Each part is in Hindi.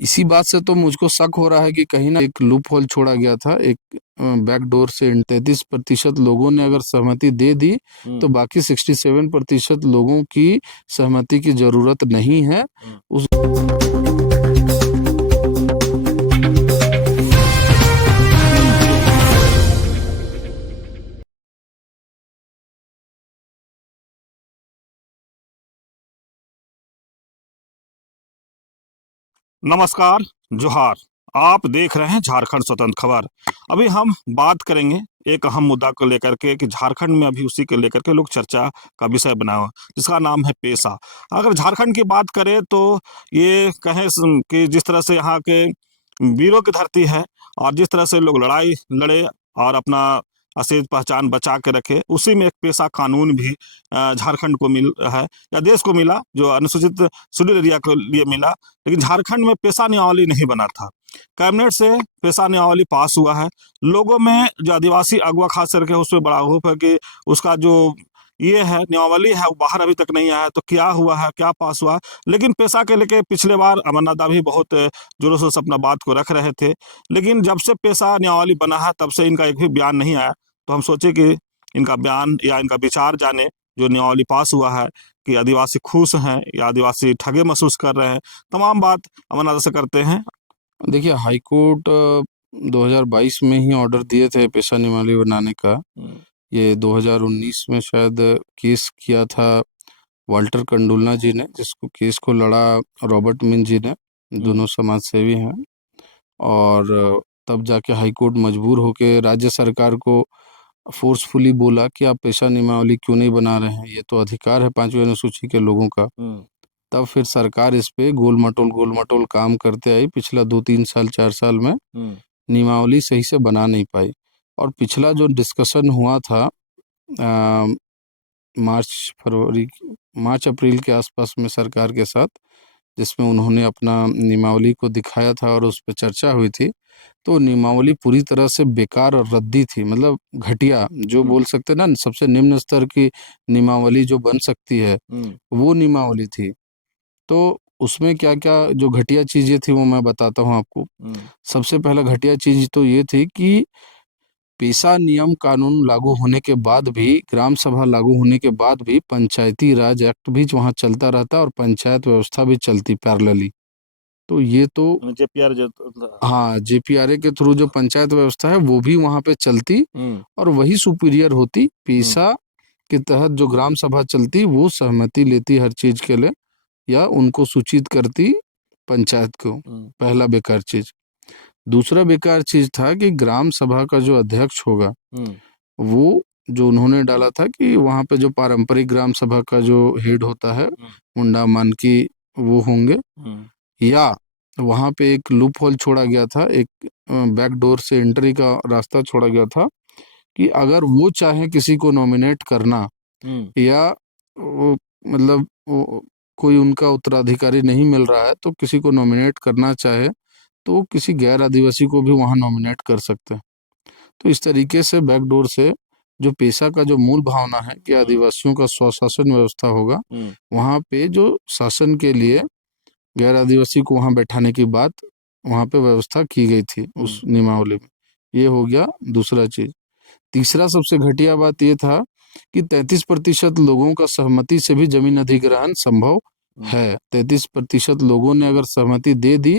इसी बात से तो मुझको शक हो रहा है कि कहीं ना एक लूप होल छोड़ा गया था, एक बैक डोर से। 33% लोगों ने अगर सहमति दे दी तो बाकी 67% लोगों की सहमति की जरूरत नहीं है। उस नमस्कार, जोहार। आप देख रहे हैं झारखंड स्वतंत्र खबर। अभी हम बात करेंगे एक अहम मुद्दा को लेकर के कि झारखंड में अभी उसी को लेकर के लोग चर्चा का विषय बना हुआ, जिसका नाम है पेशा। अगर झारखंड की बात करें तो ये कहें कि जिस तरह से यहाँ के वीरों की धरती है और जिस तरह से लोग लड़ाई लड़े और अपना असेज पहचान बचा के रखे, उसी में एक पेशा कानून भी झारखंड को मिल है या देश को मिला, जो अनुसूचित शेड्यूल एरिया के लिए मिला। लेकिन झारखंड में पेशा नियमावली नहीं बना था। कैबिनेट से पेशा नियमावली पास हुआ है। लोगों में जो आदिवासी अगवा खास करके उस पर बड़ा होप है कि उसका जो ये है नियमावली है वो बाहर अभी तक नहीं आया, तो क्या हुआ है, क्या पास हुआ है। लेकिन पेशा के लेके पिछले बार अमरनाथ भी बहुत जोरों शोर से अपना बात को रख रहे थे। लेकिन जब से पेशा नियमावली बना है तब से इनका एक भी बयान नहीं आया। तो हम सोचे कि इनका बयान या इनका विचार जाने, जो नियमावली पास हुआ है, कि आदिवासी खुश हैं या आदिवासी ठगे महसूस कर रहे हैं। तमाम बात अमरनाथ से करते हैं। देखिए, हाईकोर्ट 2022 में ही ऑर्डर दिए थे पेशा नियमावली बनाने का। ये 2019 में शायद केस किया था वाल्टर कंडुलना जी ने, जिसको केस को लड़ा रॉबर्ट मिन जी ने। दोनों समाज सेवी हैं। और तब जाके हाईकोर्ट मजबूर होके राज्य सरकार को फोर्सफुली बोला कि आप पेशा नियमावली क्यों नहीं बना रहे हैं, ये तो अधिकार है 5वीं अनुसूची के लोगों का। तब फिर सरकार इस पे गोल मटोल काम करते आई। पिछला 2-3 साल 4 साल में नियमावली सही से बना नहीं पाई। और पिछला जो डिस्कशन हुआ था आ, मार्च अप्रैल के आसपास में सरकार के साथ, जिसमें उन्होंने अपना नियमावली को दिखाया था और उस पर चर्चा हुई थी, तो नियमावली पूरी तरह से बेकार और रद्दी थी। मतलब घटिया, जो बोल सकते हैं ना, सबसे निम्न स्तर की नियमावली जो बन सकती है वो नियमावली थी। तो उसमें क्या क्या जो घटिया चीजें थी वो मैं बताता हूँ आपको। सबसे पहला घटिया चीज तो ये थी कि पेशा नियम कानून लागू होने के बाद भी, ग्राम सभा लागू होने के बाद भी पंचायती राज एक्ट भी वहाँ चलता रहता और पंचायत व्यवस्था भी चलती पैरेलली। तो ये तो जेपीआर जो हाँ, जेपीआरए के थ्रू जो पंचायत व्यवस्था है वो भी वहाँ पे चलती और वही सुपीरियर होती। पेशा के तहत जो ग्राम सभा चलती वो सहमति लेती हर चीज के लिए या उनको सूचित करती पंचायत को। पहला बेकार चीज। दूसरा बेकार चीज था कि ग्राम सभा का जो अध्यक्ष होगा वो, जो उन्होंने डाला था कि वहाँ पे जो पारंपरिक ग्राम सभा का जो हेड होता है मुंडा मानकी वो होंगे, या वहाँ पे एक लूप होल छोड़ा गया था, एक बैक डोर से एंट्री का रास्ता छोड़ा गया था कि अगर वो चाहे किसी को नॉमिनेट करना या वो, मतलब कोई उनका उत्तराधिकारी नहीं मिल रहा है तो किसी को नॉमिनेट करना चाहे तो किसी गैर आदिवासी को भी वहां नॉमिनेट कर सकते हैं। तो इस तरीके से बैकडोर से जो पेशा का जो मूल भावना है कि आदिवासियों का स्वशासन व्यवस्था होगा, वहां पे जो शासन के लिए गैर आदिवासी को वहां बैठाने की बात वहां पे व्यवस्था की गई थी उस नियमावली में। ये हो गया दूसरा चीज। तीसरा सबसे घटिया बात ये था कि 33% लोगों का सहमति से भी जमीन अधिग्रहण संभव है। 33% लोगों ने अगर सहमति दे दी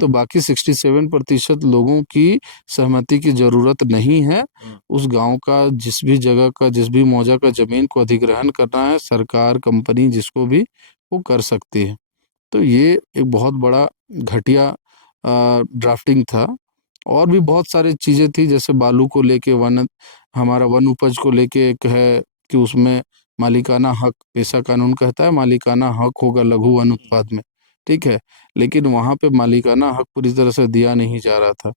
तो बाकी 67% लोगों की सहमति की जरूरत नहीं है। उस गांव का जिस भी जगह का, जिस भी मौजा का जमीन को अधिग्रहण करना है, सरकार, कंपनी, जिसको भी, वो कर सकती है। तो ये एक बहुत बड़ा घटिया ड्राफ्टिंग था। और भी बहुत सारी चीजें थी, जैसे बालू को लेके, हमारा वन उपज को लेके एक है कि उसमें मालिकाना हक, पेशा कानून कहता है मालिकाना हक होगा लघु वन उत्पाद में, ठीक है। लेकिन वहां पे मालिकाना हक पूरी तरह से दिया नहीं जा रहा था।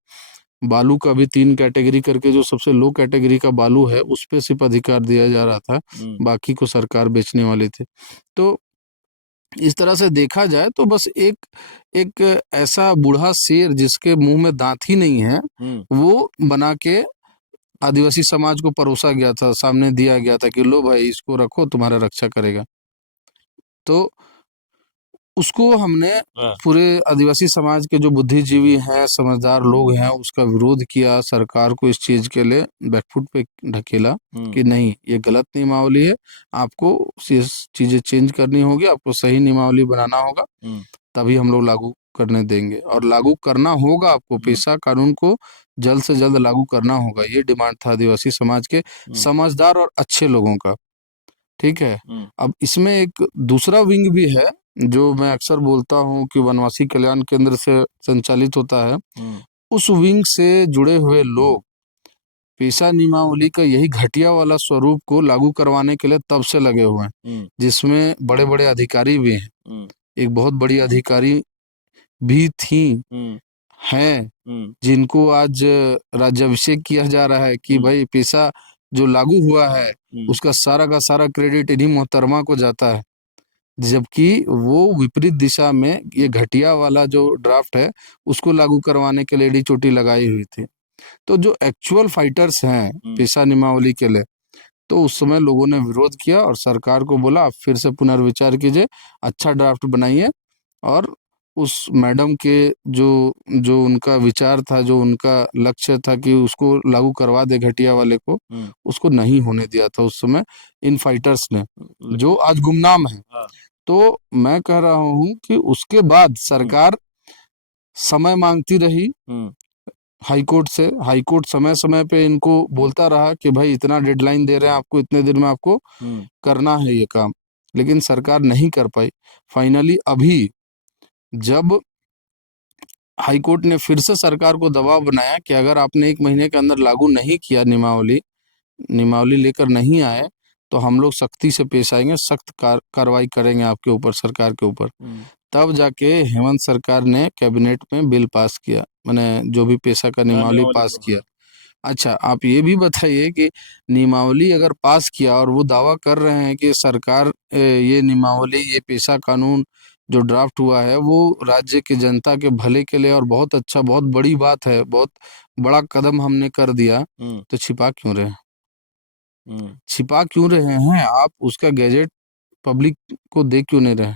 बालू का भी 3 कैटेगरी करके, जो सबसे लो कैटेगरी का बालू है उस पे सिर्फ अधिकार दिया जा रहा था, बाकी को सरकार बेचने वाली थी। तो इस तरह से देखा जाए तो बस एक एक ऐसा बूढ़ा शेर जिसके मुंह में दांत ही नहीं है, वो बना के आदिवासी समाज को परोसा गया था, सामने दिया गया था कि लो भाई इसको रखो, तुम्हारा रक्षा करेगा। तो उसको हमने हाँ, पूरे आदिवासी समाज के जो बुद्धिजीवी हैं, समझदार लोग हैं, उसका विरोध किया, सरकार को इस चीज के लिए बैकफुट पे ढकेला कि नहीं, ये गलत नियमावली है, आपको ये चीजें चेंज करनी होगी, आपको सही नियमावली बनाना होगा, तभी हम लोग लागू करने देंगे। और लागू करना होगा, आपको पेशा कानून को जल्द से जल्द लागू करना होगा। ये डिमांड था आदिवासी समाज के समझदार और अच्छे लोगों का। ठीक है। अब इसमें एक दूसरा विंग भी है, जो मैं अक्सर बोलता हूँ कि वनवासी कल्याण केंद्र से संचालित होता है। उस विंग से जुड़े हुए लोग पेशा नियमावली का यही घटिया वाला स्वरूप को लागू करवाने के लिए तब से लगे हुए हैं, जिसमें बड़े बड़े अधिकारी भी हैं। एक बहुत बड़ी अधिकारी भी थी, हैं, जिनको आज राज्याभिषेक किया जा रहा है कि भाई पेशा जो लागू हुआ है उसका सारा का सारा क्रेडिट इन्हीं मोहतरमा को जाता है, जबकि वो विपरीत दिशा में ये घटिया वाला जो ड्राफ्ट है उसको लागू करवाने के लिए एड़ी चोटी लगाई हुई थी। तो जो एक्चुअल फाइटर्स हैं पेशा नियमावली के लिए, तो उस समय लोगों ने विरोध किया और सरकार को बोला आप फिर से पुनर्विचार कीजिए, अच्छा ड्राफ्ट बनाइए। और उस मैडम के जो जो उनका विचार था, जो उनका लक्ष्य था कि उसको लागू करवा दे घटिया वाले को, उसको नहीं होने दिया था उस समय इन फाइटर्स ने, जो आज गुमनाम है। तो मैं कह रहा हूँ कि उसके बाद सरकार समय मांगती रही हाईकोर्ट से। हाईकोर्ट समय समय पे इनको बोलता रहा कि भाई इतना डेडलाइन दे रहे हैं आपको, इतने दिन में आपको करना है ये काम, लेकिन सरकार नहीं कर पाई। फाइनली अभी जब हाईकोर्ट ने फिर से सरकार को दबाव बनाया कि अगर आपने 1 महीने के अंदर लागू नहीं किया, नियमावली लेकर नहीं आए, तो हम लोग सख्ती से पेश आएंगे, सख्त कार्रवाई करेंगे आपके ऊपर, सरकार के ऊपर। तब जाके हेमंत सरकार ने कैबिनेट में बिल पास किया, मैंने जो भी पेशा का नियमावली पास किया। अच्छा, आप ये भी बताइए कि नियमावली अगर पास किया और वो दावा कर रहे हैं कि सरकार ये नियमावली, ये पेशा कानून जो ड्राफ्ट हुआ है वो राज्य की जनता के भले के लिए और बहुत अच्छा, बहुत बड़ी बात है, बहुत बड़ा कदम हमने कर दिया, तो छिपा क्यों रहे हैं? छिपा क्यों रहे हैं आप? उसका गैजेट पब्लिक को दे क्यों नहीं रहे?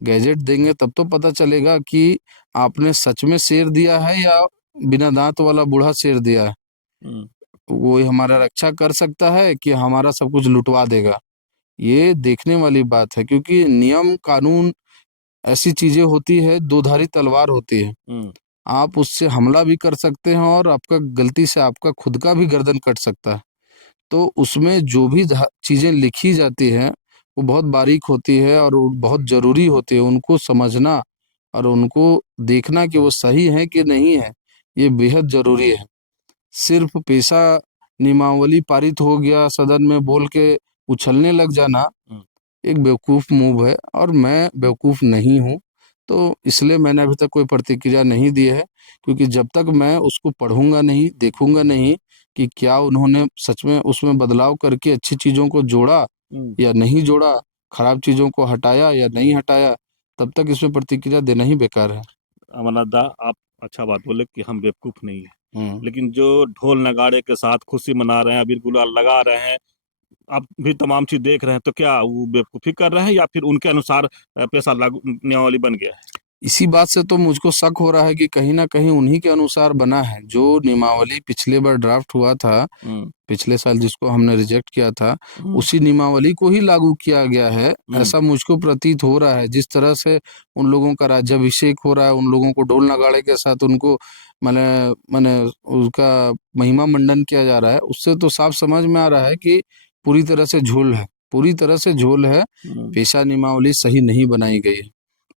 गैजेट देंगे तब तो पता चलेगा कि आपने सच में शेर दिया है या बिना दांत वाला बूढ़ा शेर दिया है। वो हमारा रक्षा कर सकता है कि हमारा सब कुछ लुटवा देगा, ये देखने वाली बात है। क्योंकि नियम कानून ऐसी चीजें होती है, दोधारी तलवार होती है। आप उससे हमला भी कर सकते हैं और आपका गलती से आपका खुद का भी गर्दन कट सकता है। तो उसमें जो भी चीजें लिखी जाती हैं वो बहुत बारीक होती है और वो बहुत जरूरी होती है, उनको समझना और उनको देखना कि वो सही है कि नहीं है, ये बेहद जरूरी है। सिर्फ पेशा नियमावली पारित हो गया सदन में बोल के उछलने लग जाना एक बेवकूफ मूव है, और मैं बेवकूफ नहीं हूँ। तो इसलिए मैंने अभी तक कोई प्रतिक्रिया नहीं दी है, क्योंकि जब तक मैं उसको पढ़ूंगा नहीं, देखूंगा नहीं कि क्या उन्होंने सच में उसमें बदलाव करके अच्छी चीजों को जोड़ा या नहीं जोड़ा, खराब चीजों को हटाया या नहीं हटाया, तब तक इसमें प्रतिक्रिया देना ही बेकार है। अमरनाथ दा, आप अच्छा बात बोले कि हम बेवकूफ नहीं है, हम्म। लेकिन जो ढोल नगाड़े के साथ खुशी मना रहे हैं, अबीर गुलाल लगा रहे हैं, आप भी तमाम चीज देख रहे हैं, तो क्या वो बेवकूफी कर रहे हैं या फिर उनके अनुसार पैसा लागू नियमावली बन गया है? इसी बात से तो मुझको शक हो रहा है कि कहीं ना कहीं उन्हीं के अनुसार बना है। जो नियमावली पिछले बार ड्राफ्ट हुआ था, पिछले साल जिसको हमने रिजेक्ट किया था, उसी नियमावली को ही लागू किया गया है, ऐसा मुझको प्रतीत हो रहा है। जिस तरह से उन लोगों का राज्याभिषेक हो रहा है, उन लोगों को ढोल नगाड़े के साथ उनको मैंने मैंने उसका महिमा मंडन किया जा रहा है, उससे तो साफ समझ में आ रहा है कि पूरी तरह से झोल है, पूरी तरह से झोल है। पेशा नियमावली सही नहीं बनाई गई है।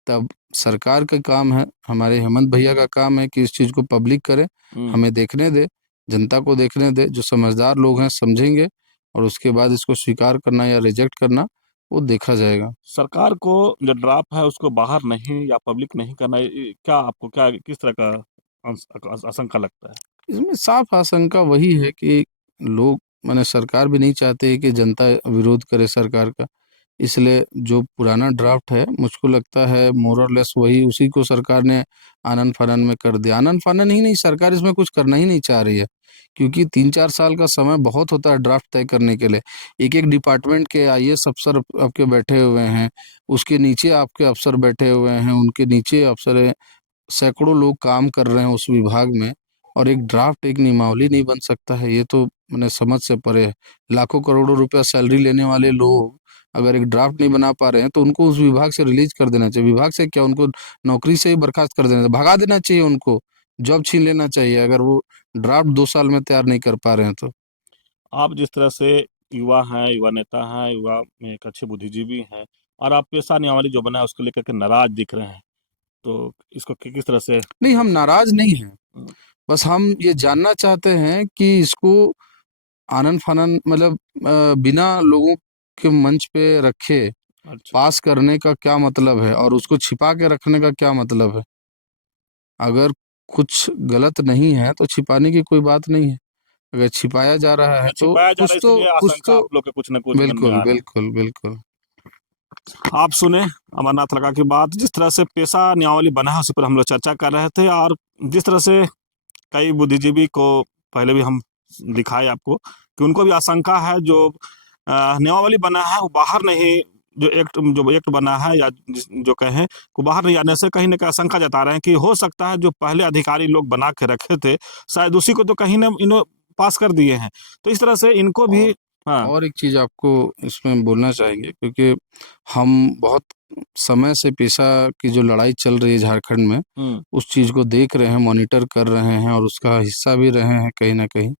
तब सरकार का काम है, हमारे हेमंत भैया का काम है कि इस चीज को पब्लिक करे, हमें देखने दे, जनता को देखने दे। जो समझदार लोग हैं समझेंगे और उसके बाद इसको स्वीकार करना या रिजेक्ट करना वो देखा जाएगा। सरकार को जो ड्राफ्ट है उसको बाहर नहीं या पब्लिक नहीं करना, क्या आपको क्या किस तरह का आशंका लगता है? इसमें साफ आशंका वही है कि लोग, माने सरकार भी नहीं चाहते कि जनता विरोध करे सरकार का। इसलिए जो पुराना ड्राफ्ट है मुझको लगता है मोर और लेस वही उसी को सरकार ने आनन फानन में कर दिया। आनन फानन ही नहीं, सरकार इसमें कुछ करना ही नहीं चाह रही है, क्योंकि 3-4 साल का समय बहुत होता है ड्राफ्ट तय करने के लिए। एक एक डिपार्टमेंट के आईएएस अफसर आपके बैठे हुए हैं, उसके नीचे आपके अफसर बैठे हुए हैं, उनके नीचे अफसर हैं, सैकड़ों लोग काम कर रहे हैं उस विभाग में, और एक ड्राफ्ट, एक नियमावली नहीं बन सकता है, ये तो मैंने समझ से परे है। लाखों करोड़ों रुपया सैलरी लेने वाले लोग अगर एक ड्राफ्ट नहीं बना पा रहे हैं तो उनको उस विभाग से रिलीज कर देना चाहिए। विभाग से क्या, उनको नौकरी से ही बर्खास्त कर देना चाहिए, भगा देना चाहिए, उनको जॉब छीन लेना चाहिए अगर वो ड्राफ्ट 2 साल में तैयार नहीं कर पा रहे हैं तो। आप जिस तरह से युवा हैं, युवा नेता हैं, युवा में एक अच्छे बुद्धिजीवी हैं, और आप पेशा नियमावली जो बना है उसको लेकर के नाराज दिख रहे हैं, तो इसको किस तरह से? नहीं, हम नाराज नहीं हैं, हम्म, बस हम ये जानना चाहते हैं कि इसको आनन फानन मतलब बिना लोगों के मंच पे रखे अच्छा। पास करने का क्या मतलब है, और उसको छिपा के रखने का क्या मतलब है। अगर कुछ गलत नहीं है तो छिपाने की कोई बात नहीं है, अगर छिपाया जा रहा है तो छिपाया जा रहा है, कुछ तो इसलिए कुछ आशंका तो आप लोग के कुछ ना कुछ मन में बिल्कुल आ रहा है। बिल्कुल बिल्कुल। आप सुने अमरनाथ लगा की बात, जिस तरह से पेशा नियमावली बना है उसी पर हम लोग चर्चा कर रहे थे, और जिस तरह से कई बुद्धिजीवी को पहले भी हम दिखाए आपको कि उनको भी आशंका है, जो नियमावली बना है वो बाहर नहीं, जो एक्ट बना है या जो कहें को बाहर नहीं आने से कहीं ना कहीं आशंका जता रहे हैं कि हो सकता है जो पहले अधिकारी लोग बना के रखे थे शायद उसी को तो कहीं ना इन्हों पास कर दिए हैं, तो इस तरह से इनको भी। और हाँ। और एक चीज आपको इसमें बोलना चाहेंगे, क्योंकि हम बहुत समय से पेशा की जो लड़ाई चल रही है झारखंड में, उस चीज को देख रहे हैं, मॉनिटर कर रहे हैं और उसका हिस्सा भी रहे हैं कहीं ना कहीं।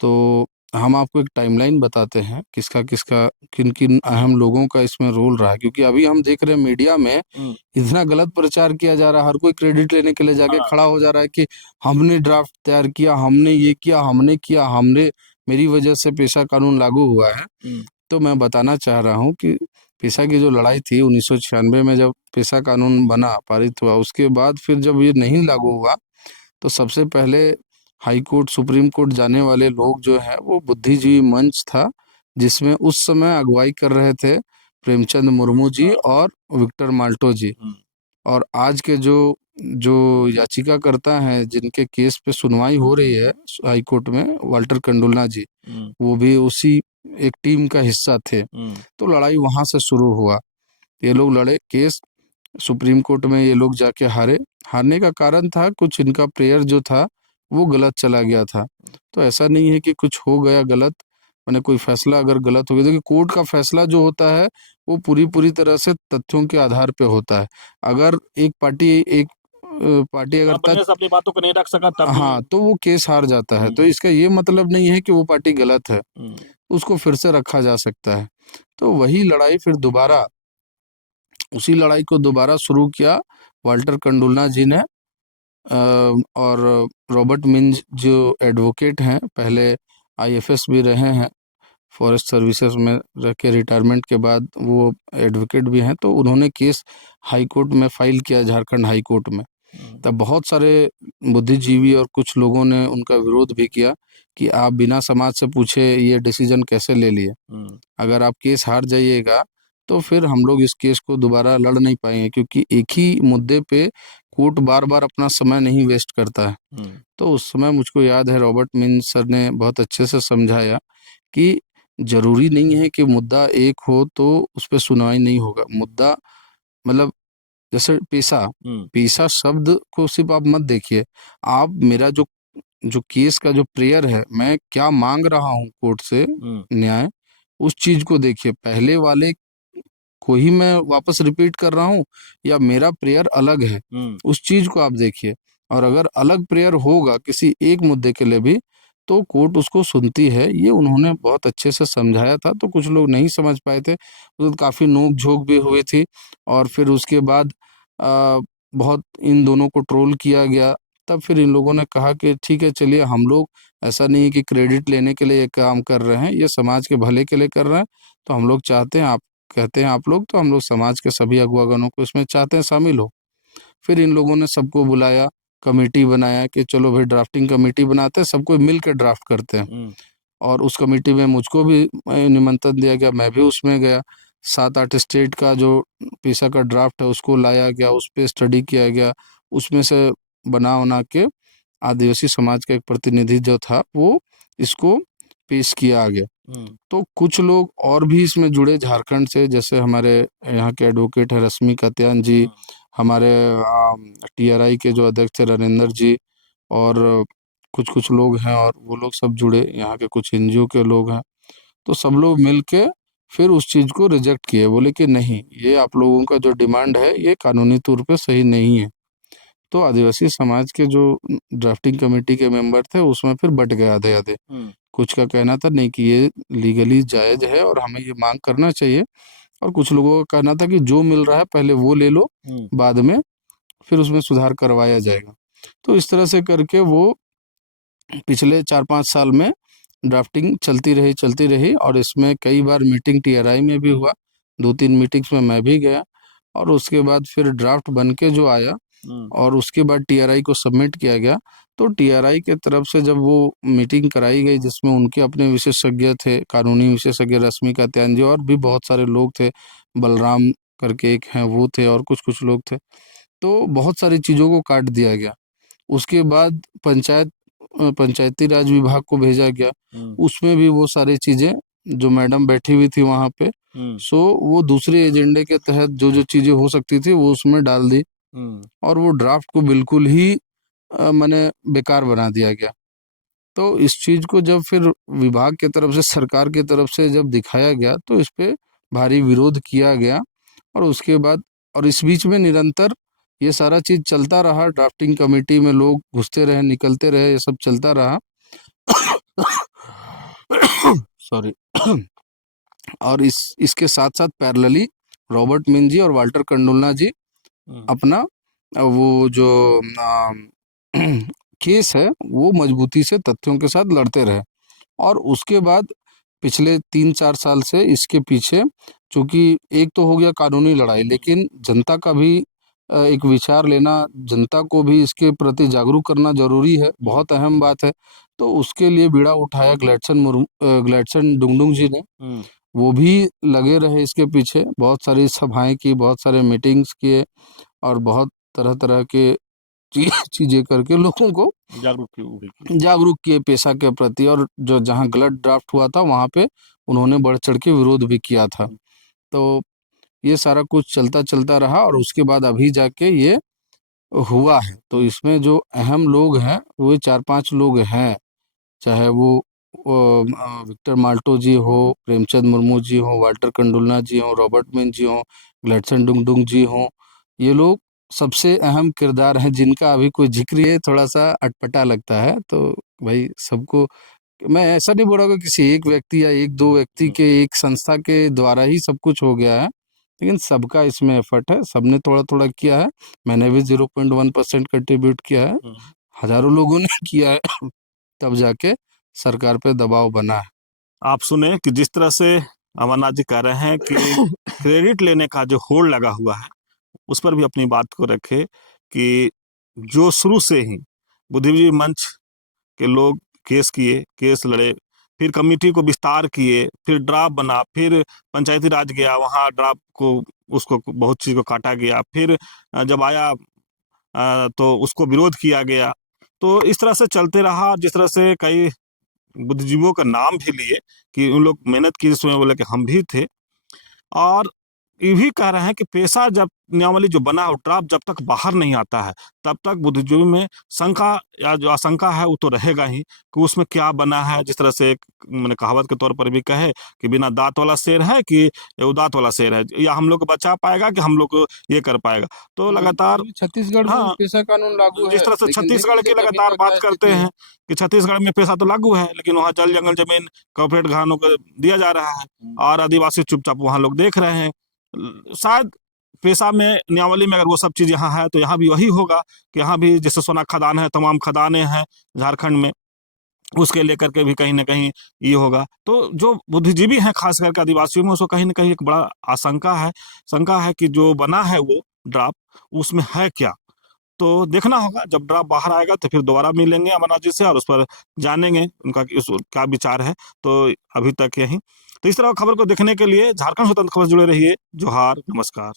तो हम आपको एक टाइमलाइन बताते हैं किसका किसका, किन किन अहम लोगों का इसमें रोल रहा है, क्योंकि अभी हम देख रहे हैं मीडिया में इतना गलत प्रचार किया जा रहा है, हर कोई क्रेडिट लेने के लिए जाके हाँ। खड़ा हो जा रहा है कि हमने ड्राफ्ट तैयार किया, हमने ये किया, हमने किया, हमने, मेरी वजह से पेशा कानून लागू हुआ है। तो मैं बताना चाह रहा हूँ कि पेशा की जो लड़ाई थी 1996 में, जब पेशा कानून बना, पारित हुआ, उसके बाद फिर जब ये नहीं लागू हुआ तो सबसे पहले हाई कोर्ट, सुप्रीम कोर्ट जाने वाले लोग जो हैं वो बुद्धिजीवी मंच था, जिसमें उस समय अगुवाई कर रहे थे प्रेमचंद मुर्मू जी और विक्टर माल्टो जी। और आज के जो जो याचिकाकर्ता हैं, जिनके केस पे सुनवाई हो रही है हाई कोर्ट में, वाल्टर कंडुलना जी, वो भी उसी एक टीम का हिस्सा थे। तो लड़ाई वहां से शुरू हुआ, ये लोग लड़े केस, सुप्रीम कोर्ट में ये लोग जाके हारे। हारने का कारण था कुछ, इनका प्रेयर जो था वो गलत चला गया था। तो ऐसा नहीं है कि कुछ हो गया गलत, मैंने कोई फैसला अगर गलत हो गया, देखिए कोर्ट का फैसला जो होता है वो पूरी पूरी तरह से तथ्यों के आधार पे होता है। अगर एक पार्टी, पार्टी अगर बढ़िया से अपनी बातों को नहीं रख सका तब भी। हाँ, तो वो केस हार जाता है, तो इसका ये मतलब नहीं है कि वो पार्टी गलत है, हम्म, उसको फिर से रखा जा सकता है। तो वही लड़ाई फिर दोबारा, उसी लड़ाई को दोबारा शुरू किया वाल्टर कंडुलना जी ने, और रॉबर्ट मिंज जो एडवोकेट हैं, पहले आईएफएस भी रहे हैं, फॉरेस्ट सर्विसेज में रह के रिटायरमेंट के बाद वो एडवोकेट भी हैं, तो उन्होंने केस हाई कोर्ट में फाइल किया, झारखंड हाई कोर्ट में। तब बहुत सारे बुद्धिजीवी और कुछ लोगों ने उनका विरोध भी किया कि आप बिना समाज से पूछे ये डिसीजन कैसे ले लिए, अगर आप केस हार जाइएगा तो फिर हम लोग इस केस को दोबारा लड़ नहीं पाएंगे, क्योंकि एक ही मुद्दे पे कोर्ट बार बार अपना समय नहीं वेस्ट करता है। तो उस समय मुझको याद है रॉबर्ट मिंज सर ने बहुत अच्छे से समझाया कि जरूरी नहीं है कि मुद्दा एक हो तो उस पर सुनवाई नहीं होगा। मुद्दा मतलब जैसे पेशा, पेशा शब्द को सिर्फ आप मत देखिए, आप मेरा जो जो केस का जो प्रेयर है, मैं क्या मांग रहा हूँ कोर्ट से न्याय, उस चीज को देखिए। पहले वाले को ही मैं वापस रिपीट कर रहा हूँ या मेरा प्रेयर अलग है, उस चीज को आप देखिए। और अगर अलग प्रेयर होगा किसी एक मुद्दे के लिए भी तो कोर्ट उसको सुनती है, ये उन्होंने बहुत अच्छे से समझाया था। तो कुछ लोग नहीं समझ पाए थे, तो काफी नोक झोंक भी हुई थी, और फिर उसके बाद बहुत इन दोनों को ट्रोल किया गया। तब फिर इन लोगों ने कहा कि ठीक है, चलिए, हम लोग ऐसा नहीं है कि क्रेडिट लेने के लिए ये काम कर रहे हैं, ये समाज के भले के लिए कर रहे हैं। तो हम लोग चाहते हैं, आप कहते हैं आप लोग, तो हम लोग समाज के सभी अगुवागनों को इसमें चाहते हैं शामिल हो। फिर इन लोगों ने सबको बुलाया, कमेटी बनाया कि चलो भाई ड्राफ्टिंग कमेटी बनाते हैं, सबको मिल के ड्राफ्ट करते हैं। और उस कमेटी में मुझको भी निमंत्रण दिया गया, मैं भी उसमें गया। 7-8 स्टेट का जो पेशा का ड्राफ्ट है उसको लाया गया, उस पे स्टडी किया गया, उसमें से बना के आदिवासी समाज का एक प्रतिनिधि जो था वो इसको पेश किया गया। तो कुछ लोग और भी इसमें जुड़े झारखंड से, जैसे हमारे यहाँ के एडवोकेट है रश्मि कात्यायन जी, हमारे टीआरआई के जो अध्यक्ष थे नरेंद्र जी, और कुछ कुछ लोग हैं और वो लोग सब जुड़े, यहाँ के कुछ एनजीओ के लोग हैं। तो सब लोग मिल के फिर उस चीज़ को रिजेक्ट किए, बोले कि नहीं, ये आप लोगों का जो डिमांड है ये कानूनी तौर पे सही नहीं है। तो आदिवासी समाज के जो ड्राफ्टिंग कमेटी के मेंबर थे उसमें फिर बट गए आधे आधे। कुछ का कहना था नहीं कि ये लीगली जायज है और हमें ये मांग करना चाहिए, और कुछ लोगों का कहना था कि जो मिल रहा है पहले वो ले लो, बाद में फिर उसमें सुधार करवाया जाएगा। तो इस तरह से करके वो पिछले 4-5 साल में ड्राफ्टिंग चलती रही, और इसमें कई बार मीटिंग टीआरआई में भी हुआ, 2-3 मीटिंग्स में मैं भी गया, और उसके बाद फिर ड्राफ्ट बन के जो आया और उसके बाद टीआरआई को सबमिट किया गया। तो टीआरआई के तरफ से जब वो मीटिंग कराई गई जिसमें उनके अपने विशेषज्ञ थे, कानूनी विशेषज्ञ रश्मि कात्यायन जी, और भी बहुत सारे लोग थे, बलराम करके एक हैं वो थे, और कुछ कुछ लोग थे। तो बहुत सारी चीज़ों को काट दिया गया। उसके बाद पंचायती राज विभाग को भेजा गया, उसमें भी वो सारी चीज़ें जो मैडम बैठी हुई थी वहाँ पे, सो वो दूसरे एजेंडे के तहत जो जो चीज़ें हो सकती थी वो उसमें डाल दी, और वो ड्राफ्ट को बिल्कुल ही माने बेकार बना दिया गया। तो इस चीज़ को जब फिर विभाग की तरफ से, सरकार की तरफ से जब दिखाया गया तो इस पे भारी विरोध किया गया, और उसके बाद, और इस बीच में निरंतर ये सारा चीज़ चलता रहा, ड्राफ्टिंग कमेटी में लोग घुसते रहे, निकलते रहे, ये सब चलता रहा। सॉरी। और इसके साथ-साथ पैरेलली रॉबर्ट मिंज जी और वाल्टर कंडुलना जी अपना वो जो केस है वो मजबूती से तथ्यों के साथ लड़ते रहे। और उसके बाद पिछले 3-4 साल से इसके पीछे, चूंकि एक तो हो गया कानूनी लड़ाई, लेकिन जनता का भी एक विचार लेना, जनता को भी इसके प्रति जागरूक करना जरूरी है, बहुत अहम बात है। तो उसके लिए बीड़ा उठाया ग्लैडसन डुंगडुंग जी ने, वो भी लगे रहे इसके पीछे, बहुत सारी सभाएं की, बहुत सारे मीटिंग्स किए, और बहुत तरह तरह के चीजें करके लोगों को जागरूक किए पेशा के प्रति, और जो जहाँ गलत ड्राफ्ट हुआ था वहाँ पे उन्होंने बढ़ चढ़ के विरोध भी किया था। तो ये सारा कुछ चलता चलता रहा, और उसके बाद अभी जाके ये हुआ है। तो इसमें जो अहम लोग हैं वो 4-5 लोग हैं, चाहे वो विक्टर माल्टो जी हो, प्रेमचंद मुर्मू जी हो, वाल्टर कंडुलना जी हो, रॉबर्ट मिंज जी हो, ग्लैडसन डुंगडुंग जी हो, ये लोग सबसे अहम किरदार हैं जिनका अभी कोई जिक्र ये थोड़ा सा अटपटा लगता है। तो भाई सबको, मैं ऐसा नहीं बोल रहा कि किसी एक व्यक्ति या एक दो व्यक्ति के, एक संस्था के द्वारा ही सब कुछ हो गया है, लेकिन सबका इसमें एफर्ट है, सबने थोड़ा थोड़ा किया है। मैंने भी 0.1% कंट्रीब्यूट किया है, हजारों लोगों ने किया है, तब जाके सरकार पे दबाव बना है। आप सुने कि जिस तरह से अमरनाथ जी कह रहे हैं कि क्रेडिट लेने का जो होड़ लगा हुआ है उस पर भी अपनी बात को रखे, कि जो शुरू से ही बुद्धिजीवी मंच के लोग केस किए, केस लड़े, फिर कमेटी को विस्तार किए, फिर ड्राफ्ट बना, फिर पंचायती राज गया, वहाँ ड्राफ्ट को उसको बहुत चीज़ को काटा गया, फिर जब आया तो उसको विरोध किया गया। तो इस तरह से चलते रहा, जिस तरह से कई बुद्धिजीवियों का नाम भी लिए कि उन लोग मेहनत की, इसमें बोले कि हम भी थे। और ये भी कह रहे हैं कि पेशा जब नियमावली जो बना हो, ड्राफ्ट जब तक बाहर नहीं आता है तब तक बुद्धिजीवी में शंका या जो आशंका है वो तो रहेगा ही कि उसमें क्या बना है। जिस तरह से एक मैंने कहावत के तौर पर भी कहे कि बिना दांत वाला शेर है कि उदात वाला शेर है, या हम लोग को बचा पाएगा कि हम लोग को ये कर पाएगा। तो लगातार छत्तीसगढ़ में हाँ, पेशा कानून लागू है, जिस तरह से लेकिन छत्तीसगढ़ देखिए की जमीन लगातार का बात क्या करते स्थिति है। हैं कि छत्तीसगढ़ में पेशा तो लागू है, लेकिन वहाँ जल जंगल जमीन कॉर्पोरेट घरानों को दिया जा रहा है, और आदिवासी चुपचाप वहाँ लोग देख रहे हैं। शायद पेशा में नियमावली में अगर वो सब चीज़ यहाँ है तो यहाँ भी वही होगा कि यहाँ भी जैसे सोना खदान है, तमाम खदानें हैं झारखंड में, उसके लेकर के भी कहीं ना कहीं ये होगा। तो जो बुद्धिजीवी हैं खास करके आदिवासियों में, उसको कहीं ना कहीं एक बड़ा आशंका है, शंका है कि जो बना है वो ड्राफ्ट उसमें है क्या। तो देखना होगा, जब ड्राफ्ट बाहर आएगा तो फिर दोबारा मिलेंगे अमरनाथ जी से और उस पर जानेंगे उनका उस क्या विचार है। तो अभी तक यही। तो इस तरह खबर को देखने के लिए झारखंड स्वतंत्र खबर से जुड़े रहिए। जोहार, नमस्कार।